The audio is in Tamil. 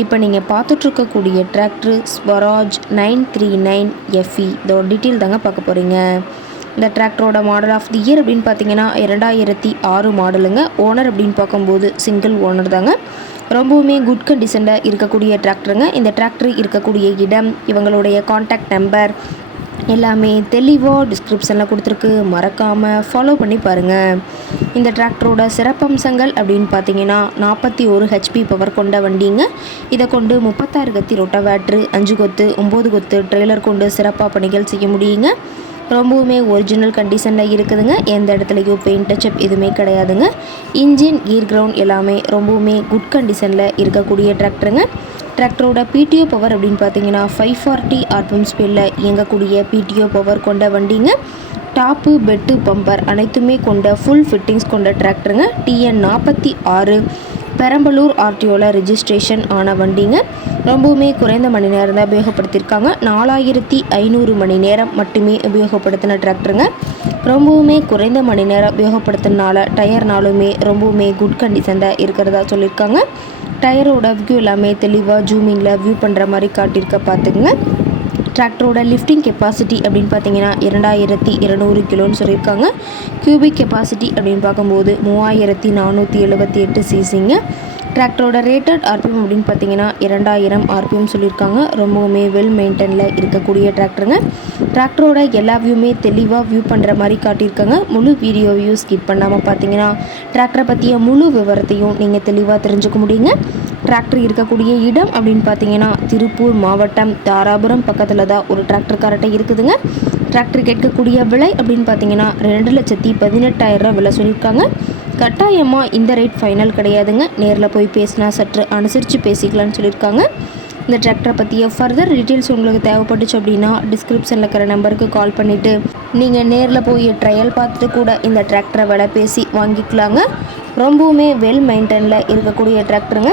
இப்போ நீங்கள் பார்த்துட்ருக்கக்கூடிய tractor Swaraj nine three nine FE இதோட டீட்டெயில் தாங்க பார்க்க போகிறீங்க இந்த டிராக்டரோட மாடல் ஆஃப் தி இயர் அப்படின்னு பார்த்தீங்கன்னா இரண்டாயிரத்தி ஆறு மாடலுங்க ஓனர் அப்படின்னு பார்க்கும்போது சிங்கிள் ஓனர் தாங்க. ரொம்பவுமே குட் கண்டிஷனில் இருக்கக்கூடிய டிராக்டருங்க இந்த டிராக்டர் இருக்கக்கூடிய இடம் இவங்களுடைய காண்டாக்ட் நம்பர் எல்லாமே தெளிவாக டிஸ்கிரிப்ஷனில் கொடுத்துருக்கு. மறக்காமல் ஃபாலோ பண்ணி பாருங்கள் இந்த டிராக்டரோட சிறப்பம்சங்கள் அப்படின்னு பார்த்தீங்கன்னா நாற்பத்தி ஒரு ஹெச்பி பவர் கொண்ட வண்டிங்க. இதை கொண்டு முப்பத்தாறு கத்தி ரொட்டவேட்ரு அஞ்சு கொத்து ஒம்பது கொத்து ட்ரெய்லர் கொண்டு சிறப்பாக பணிகள் செய்ய முடியுங்க. ரொம்பவுமே ஒரிஜினல் கண்டிஷனில் இருக்குதுங்க. எந்த இடத்துலையும் பெயிண்ட் டச்சப் எதுவுமே கிடையாதுங்க. இன்ஜின் கீர் கிரவுண்ட் எல்லாமே ரொம்பவுமே குட் கண்டிஷனில் இருக்கக்கூடிய டிராக்டருங்க டிராக்டரோட பிடிஓ பவர் அப்படின்னு பார்த்தீங்கன்னா ஃபைவ் ஃபார்ட்டி ஆர்பிஎம் ஸ்பீடில் இயங்கக்கூடிய பிடிஓ பவர் கொண்ட வண்டிங்க. டாப்பு பெட்டு பம்பர் அனைத்துமே கொண்ட ஃபுல் ஃபிட்டிங்ஸ் கொண்ட டிராக்டருங்க டிஎன் நாற்பத்தி ஆறு பெரம்பலூர் ஆர்டிஓவில் ரிஜிஸ்ட்ரேஷன் ஆன வண்டிங்க. ரொம்பவுமே குறைந்த மணி நேரம் தான் உபயோகப்படுத்தியிருக்காங்க. நாலாயிரத்தி ஐநூறு மணி நேரம் மட்டுமே உபயோகப்படுத்தின டிராக்டருங்க ரொம்பவுமே குறைந்த மணி நேரம் உபயோகப்படுத்தினால டயர்னாலுமே ரொம்பவுமே குட் கண்டிஷனில் இருக்கிறதா சொல்லியிருக்காங்க. டயரோட வியூ எல்லாமே தெளிவாக ஜூமிங்கில் வியூ பண்ணுற மாதிரி காட்டியிருக்க பார்த்துக்குங்க. டிராக்டரோட லிஃப்டிங் கெப்பாசிட்டி அப்படின்னு பார்த்தீங்கன்னா இரண்டாயிரத்தி இரநூறு கிலோன்னு சொல்லியிருக்காங்க. கியூபிக் கெப்பாசிட்டி அப்படின்னு பார்க்கும்போது மூவாயிரத்தி நானூற்றி எழுபத்தி எட்டு சிசிங்க டிராக்டரோட ரேட்டட் ஆர்பிஎம் அப்படின்னு பார்த்தீங்கன்னா இரண்டாயிரம் ஆர்பிஎம் சொல்லியிருக்காங்க. ரொம்பவுமே வெல் மெயின்டெனில் இருக்கக்கூடிய டிராக்டருங்க டிராக்டரோட எல்லா வியூமே தெளிவாக வியூ பண்ணுற மாதிரி காட்டியிருக்காங்க. முழு வீடியோவையும் ஸ்கிப் பண்ணாமல் பார்த்தீங்கன்னா டிராக்டரை பற்றிய முழு விவரத்தையும் நீங்கள் தெளிவாக தெரிஞ்சுக்க முடியுங்க. டிராக்டர் இருக்கக்கூடிய இடம் அப்படின்னு பார்த்தீங்கன்னா திருப்பூர் மாவட்டம் தாராபுரம். பக்கத்தில் தான் ஒரு டிராக்டர் கரெக்டாக இருக்குதுங்க. டிராக்டர் கேட்கக்கூடிய விலை அப்படின்னு பார்த்தீங்கன்னா ரெண்டு லட்சத்தி பதினெட்டாயிரரூவா விலை சொல்லியிருக்காங்க. கட்டாயமாக இந்த ரேட் ஃபைனல் கிடையாதுங்க. நேரில் போய் பேசினா சற்று அனுசரித்து பேசிக்கலாம்னு சொல்லியிருக்காங்க. இந்த டிராக்டரை பற்றிய ஃபர்தர் டீட்டெயில்ஸ் உங்களுக்கு தேவைப்பட்டுச்சு அப்படின்னா டிஸ்கிரிப்ஷனில் இருக்கிற நம்பருக்கு கால் பண்ணிவிட்டு நீங்கள் நேரில் போய் ட்ரையல் பார்த்துட்டு கூட இந்த டிராக்டரை விலை பேசி வாங்கிக்கலாங்க. ரொம்பவுமே வெல் மெயின்டெனில் இருக்கக்கூடிய டிராக்டருங்க